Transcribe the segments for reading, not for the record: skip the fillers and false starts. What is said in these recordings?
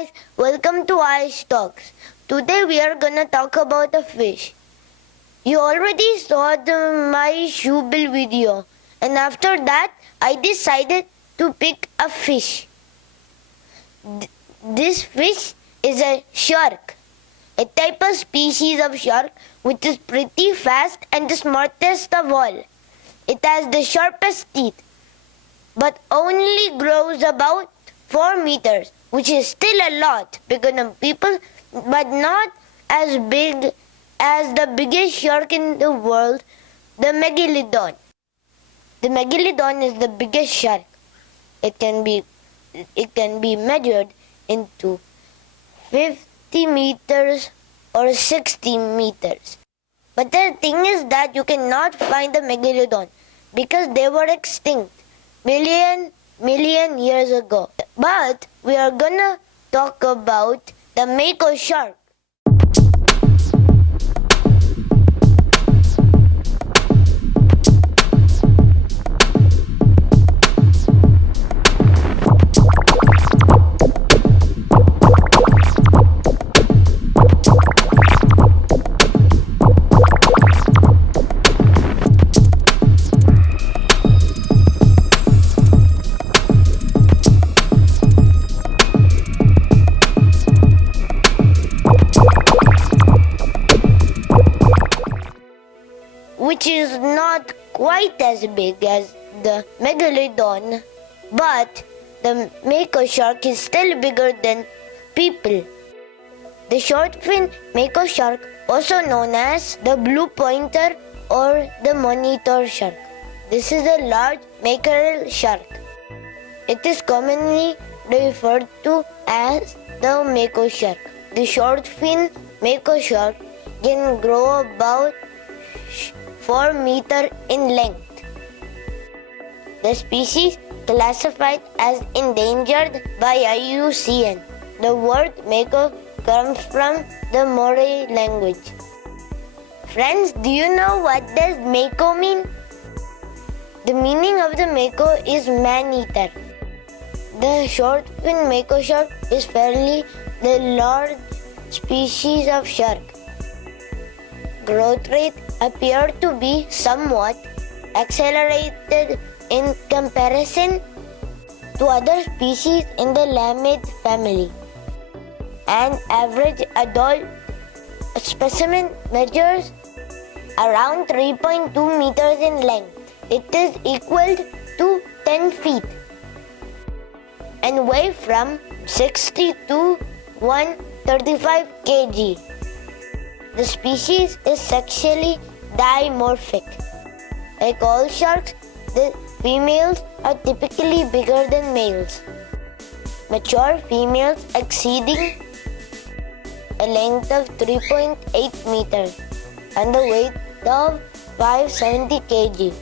guys, welcome to Ice Talks. Today we are gonna talk about a fish. You already saw my shoe bill video, and after that I decided to pick a fish. This fish is a shark, a type of species of shark which is pretty fast and the smartest of all. It has the sharpest teeth, but only grows about 4 meters, which is still a lot bigger than people, but not as big as the biggest shark in the world, the megalodon. The megalodon is the biggest shark. It can be measured into 50 meters or 60 meters. But the thing is that you cannot find the megalodon because they were extinct million years ago. But we are gonna talk about the mako shark. Which is not quite as big as the megalodon, but the mako shark is still bigger than people. The short-fin mako shark, also known as the blue pointer or the monitor shark. This is a large mackerel shark. It is commonly referred to as the mako shark. The short-fin mako shark can grow about 4 meters in length. The species classified as endangered by IUCN. The word mako comes from the Maori language. Friends, do you know what does mako mean? The meaning of the mako is man-eater. The short-fin mako shark is fairly the large species of shark. Growth rate appear to be somewhat accelerated in comparison to other species in the lamid family. An average adult specimen measures around 3.2 meters in length. It is equal to 10 feet and weigh from 60 to 135 kg. The species is sexually dimorphic. Like all sharks, the females are typically bigger than males. Mature females exceeding a length of 3.8 meters and the weight of 570 kg.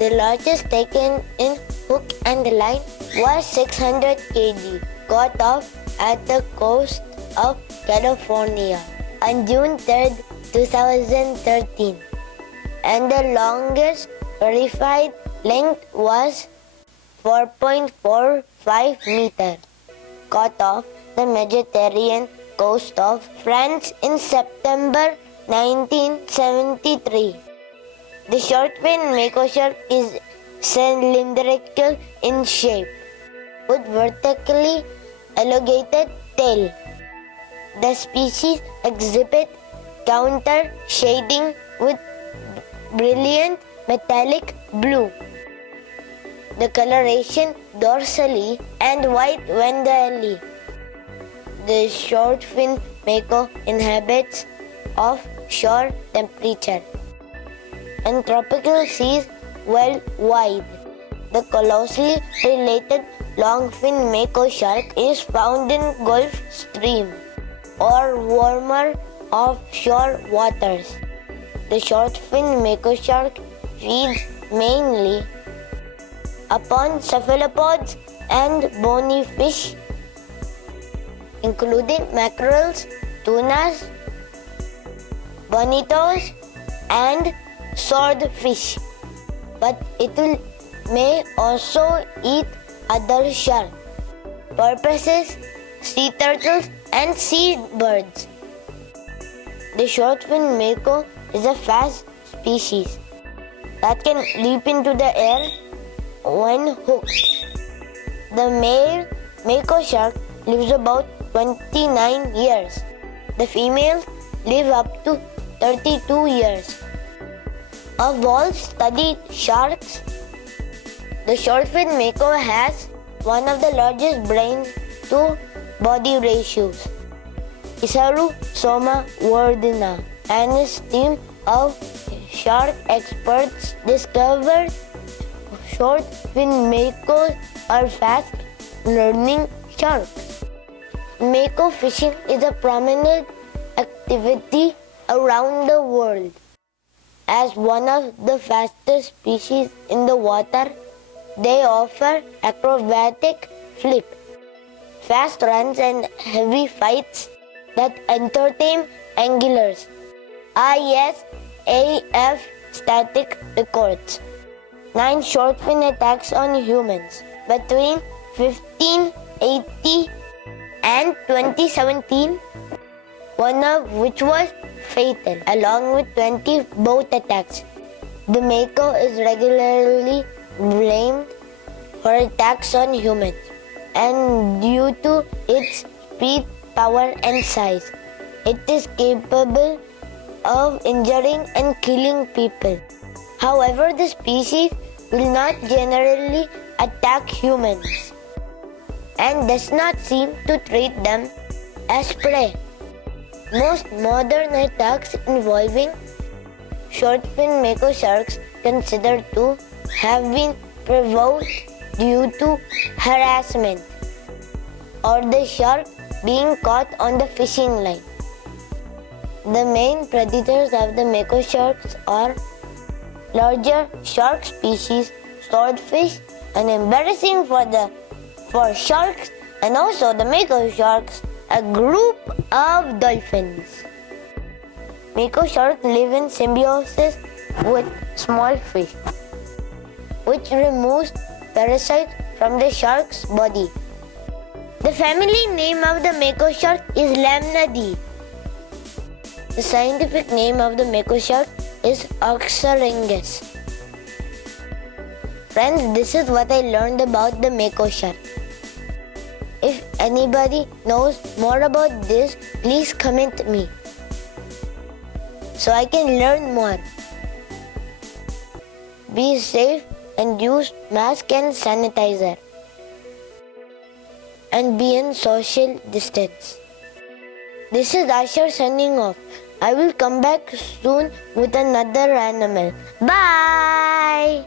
The largest taken in hook and line was 600 kg, caught off at the coast of California on June 3, 2013, and the longest verified length was 4.45 meters, caught off the Mediterranean coast of France in September 1973. The short-fin mako shark is cylindrical in shape, with vertically elongated tail. The species exhibit counter shading with brilliant metallic blue. The coloration dorsally and white ventrally. The short-fin mako inhabits offshore temperature and tropical seas worldwide. The closely related long-fin mako shark is found in Gulf Stream or warmer offshore waters. The short-fin mako shark feeds mainly upon cephalopods and bony fish, including mackerels, tunas, bonitos, and swordfish. But it may also eat other shark. Porpoises sea turtles, and sea birds. The short-finned mako is a fast species that can leap into the air when hooked. The male mako shark lives about 29 years. The females live up to 32 years. Of all studied sharks, the short-finned mako has one of the largest brain-to-body ratios. Isaru Somawardena and his team of shark experts discovered short-finned makos are fast-learning sharks. Mako fishing is a prominent activity around the world. As one of the fastest species in the water, they offer acrobatic flip, fast runs and heavy fights that entertain anglers. ISAF static records 9 short-fin attacks on humans between 1580 and 2017, one of which was fatal, along with 20 boat attacks. The mako is regularly blamed for attacks on humans, and due to its speed, power, and size, it is capable of injuring and killing people. However, the species will not generally attack humans and does not seem to treat them as prey. Most modern attacks involving short-fin mako sharks considered to have been provoked due to harassment or the shark being caught on the fishing line. The main predators of the mako sharks are larger shark species, swordfish, and embarrassing for sharks and also the mako sharks, a group of dolphins. Mako sharks live in symbiosis with small fish, which removes parasites from the shark's body. The family name of the mako shark is Lamnidae. The scientific name of the mako shark is Oxyrhynchus. Friends, this is what I learned about the mako shark. If anybody knows more about this, please comment me so I can learn more. Be safe and use mask and sanitizer. And be in social distance. This is Asher signing off. I will come back soon with another animal. Bye!